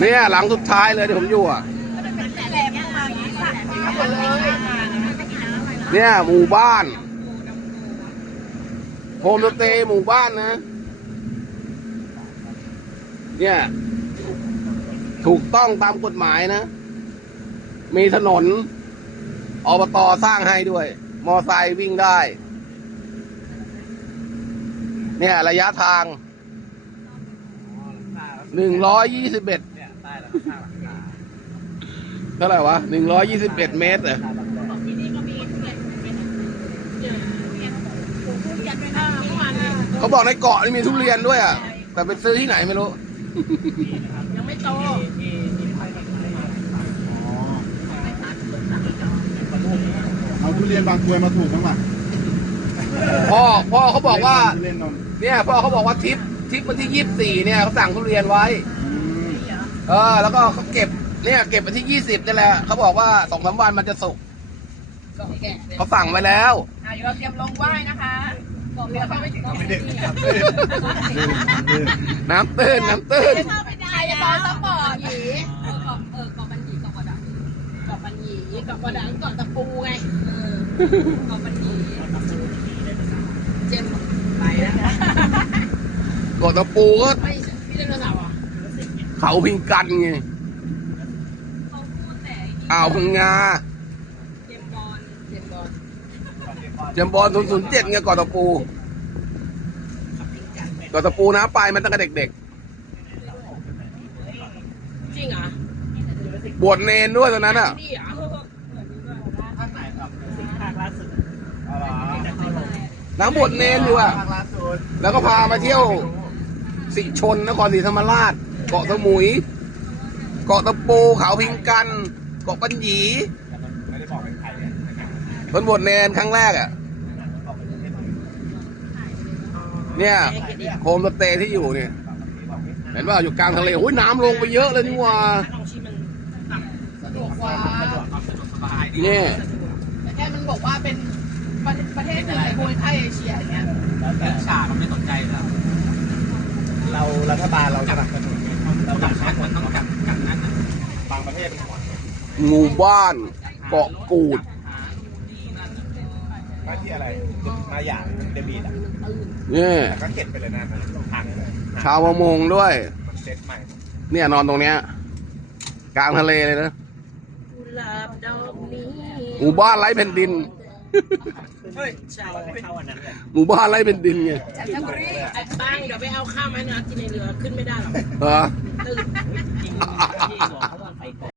เนี่ยหลังสุดท้ายเลยที่ผมอยู่อะเนี่ยหมู่บ้านโฮมสเตย์หมู่บ้านนะ เนี่ย ถูกต้องตามกฎหมายนะ มีถนนอบตสร้างให้ด้วย มอไซค์วิ่งได้ เนี่ยระยะทาง หนึ่งร้อยยี่สิบเอ็ดเนี่ยใต้แล้วก็ข้างหลังคาเท่าไหร่วะหนึ่งร้อยยี่สิบเอ็ดเมตรเหรอที่นี่ก็มีทุเรียนเจอทุเรียนปลูกทุเรียนด้วยนะเมื่อวานนี้เขาบอกในเกาะนี่มีทุเรียนด้วยอะ แต่ไปซื้อที่ไหนไม่รู้ ยังไม่โตที่ที่ไทยมันไม่มาเอาทุเรียนบางกรวยมาถูกบ้างป่ะพ่อพ่อเขาบอกว่าทุเรียนนนท์เนี่ยพ่อเขาบอกว่าทริป ทริปวันที่ยี่สิบสี่เนี่ยเขาสั่งทุเรียนไว้อืมเออ แล้วก็เขาเก็บเนี่ยเก็บวันที่ยี่สิบนี่แหละเขาบอกว่าสองสามวันมันจะสุกก็แกะเขาสั่งไว้แล้วอะเดี๋ยวเราเตรียมลงไหว้นะคะเรือเข้าไปถึงไม่เด็กครับน้ำตื้นน้ำตื้นเข้าไปได้จะตอนสปอร์ตหยีเออเกาะเออเกาะบันหยีเกาะกระดังเกาะบันหยีเกาะกระดังเกาะตะปูไงเออเกาะบันหยีเจมไปแล้ว เกาะตะปูก็ไม่พี่เล่นโทรศัพท์อะเขาพิงกันไงเขาพูดแต่อ่าวพังงาเจมบอลเจมบอลเจมบอลศูนย์ศูนย์เจ็ดไงเกาะตะปูเกาะตะปูนะไปมันตั้งแต่เด็กจริงเหรอบวชเนนด้วยตอนนั้นอะ นี่เหรอข้างไหนครับสิ่งภาคล่าสุดอ๋อเหรอจะเข้าลงน้ำบวชเนนอยู่อะ ภาคล่าสุดแล้วก็พามาเที่ยว สิชนนครศรีธรรมราช เกาะสมุย เกาะตะปูเขาพิงกัน เกาะปัญญีแต่มันไม่ได้บอกเป็นใครเนี่ยนะครับเป็นบวชเนนครั้งแรกอะบอกเป็นเล่นเนี่ยโฮมสเตย์ที่อยู่เนี่ยเห็นว่าอยู่กลางทะเลโอ้ยน้ำลงไปเยอะเลยนี่หว่าสะดวกกว่าสะดวกความสะดวกสบายดีเนี่ยแต่แค่มันบอกว่าเป็นประประเทศหนึ่งในภูมิภาคเอเชียอย่างเงี้ยแล้วแต่ชาเราไม่สนใจแล้ว เรารัฐบาลเราสนับสนุนเราอยากให้คนต้องจับจับนั่นนะบางประเทศหมู่บ้านเกาะกูดมาที่อะไรมาอย่างเดบีดอะเนี่ยแต่ก็เก็บไปเลยนะทางเลยชาวประมงด้วยมันเซ็ตใหม่เนี่ยนอนตรงเนี้ยกลางทะเลเลยนะหมู่บ้านไร้แผ่นดิน ชาวชาอันนั้นเลหมู่บ้านไรเป็นดินไงจันบ้างเดี๋ยวไปเอาข้าวมาให้นะกินในเรือขึ้นไม่ได้หรอก